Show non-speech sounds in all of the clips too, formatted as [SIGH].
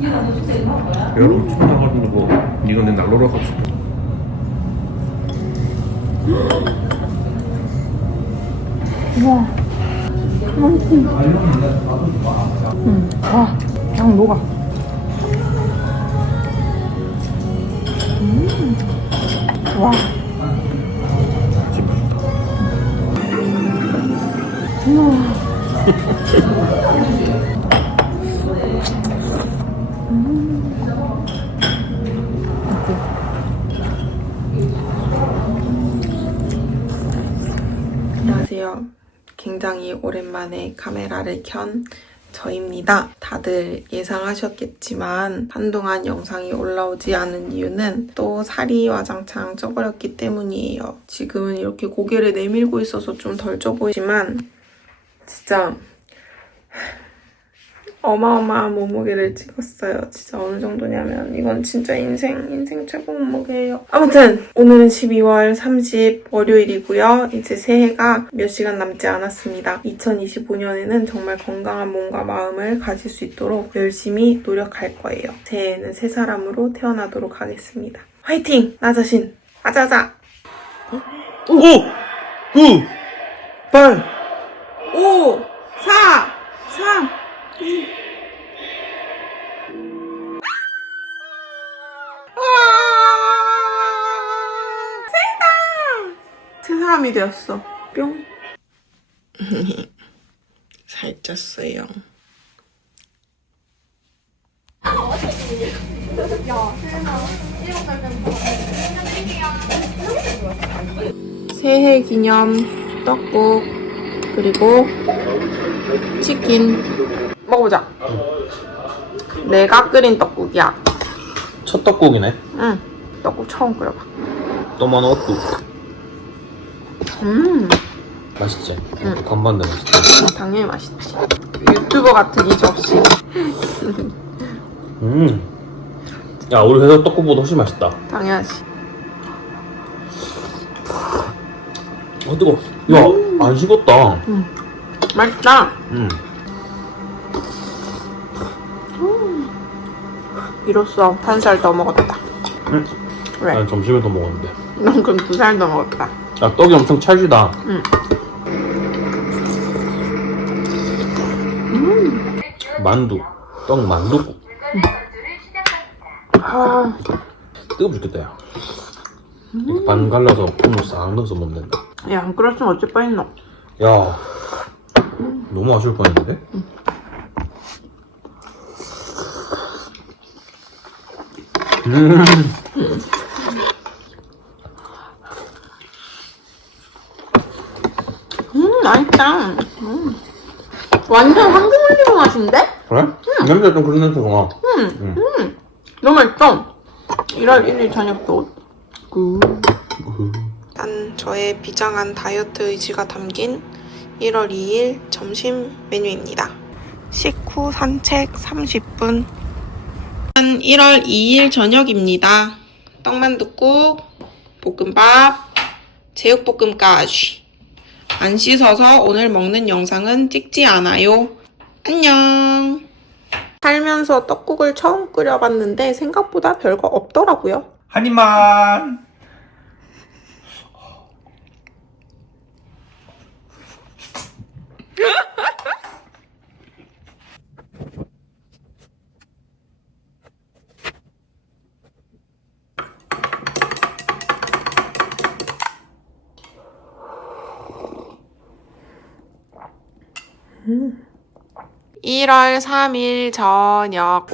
여러분 나가지고 뭐 이건 내 난로라서 우와. 맛있어. 음, 와, 그냥 녹아. 음, 와. 우와. 안녕하세요. 굉장히 오랜만에 카메라를 켠 저입니다. 다들 예상하셨겠지만 한동안 영상이 올라오지 않은 이유는 또 살이 와장창 쪄버렸기 때문이에요. 지금은 이렇게 고개를 내밀고 있어서 좀 덜 쪄 보이지만 진짜 어마어마한 몸무게를 찍었어요. 진짜 어느 정도냐면 이건 진짜 인생 인생 최고 몸무게예요. 아무튼 오늘은 12월 30 월요일이고요. 이제 새해가 몇 시간 남지 않았습니다. 2025년에는 정말 건강한 몸과 마음을 가질 수 있도록 열심히 노력할 거예요. 새해에는 새 사람으로 태어나도록 하겠습니다. 화이팅! 나 자신! 아자자! 5 9 8 5 4 사람이 되었어. 뿅. [LAUGHS] 살쪘어요. 새해 기념 떡국 그리고 치킨 먹어보자. 내가 끓인 떡국이야. 첫 떡국이네 응. 떡국 처음 끓여봐. 또만 얻고 음. 맛있지? 반반대 맛있지? 당연히 맛있지. 유튜버 같은 이 접시. 음야 우리 회사 떡국보다 훨씬 맛있다 당연하지. 어 뜨거 야안 식었다 맛있다. 음 이로써 한 살 더 먹었다. 응. 왜? 난 점심에 더 먹었는데 넌 그럼 두살더 먹었다. 야 떡이 엄청 찰지다 응. 만두 떡 만두국 아, 뜨거 죽겠다 야 이거 반 갈라서 콩을 싹 넣어서 먹으면 된다 야, 안 끓였으면 어쩔 뻔했노. 야 너무 아쉬울 뻔 했는데? 음. 맛있다. 음. 완전 황금 올리브 맛인데? 그래? 냄새 좀 그런 냄새가 나 음, 음. 너무 맛있어. 1월 1일 저녁 도 굿. 일단 저의 비장한 다이어트 의지가 담긴 1월 2일 점심 메뉴입니다. 식후 산책 30분. 1월 2일 저녁입니다. 떡만둣국, 볶음밥, 제육볶음까지. 안 씻어서 오늘 먹는 영상은 찍지 않아요. 안녕. 살면서 떡국을 처음 끓여봤는데 생각보다 별거 없더라고요. 한 입만 음. 1월 3일 저녁.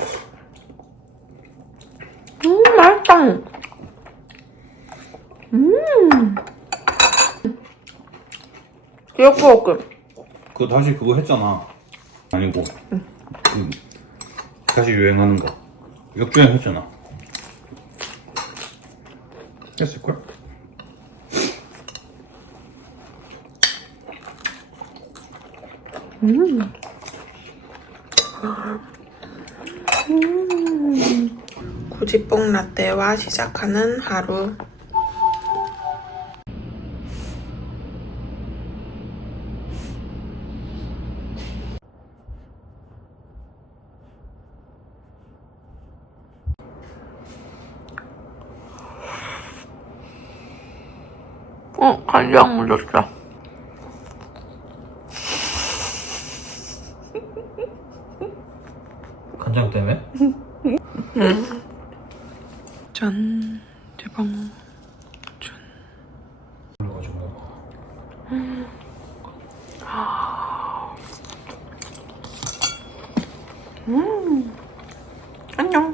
음, 맛있다. 음. 제육볶음. 그거 다시 그거 했잖아 아니고 그 다시 유행하는 거 역주행 했잖아 했을걸? 음. 구지뽕 라떼와 시작하는 하루 어, 간장 물렸어. 간장 때문에? 짠. 대박. 짠. 그래가지고 안녕.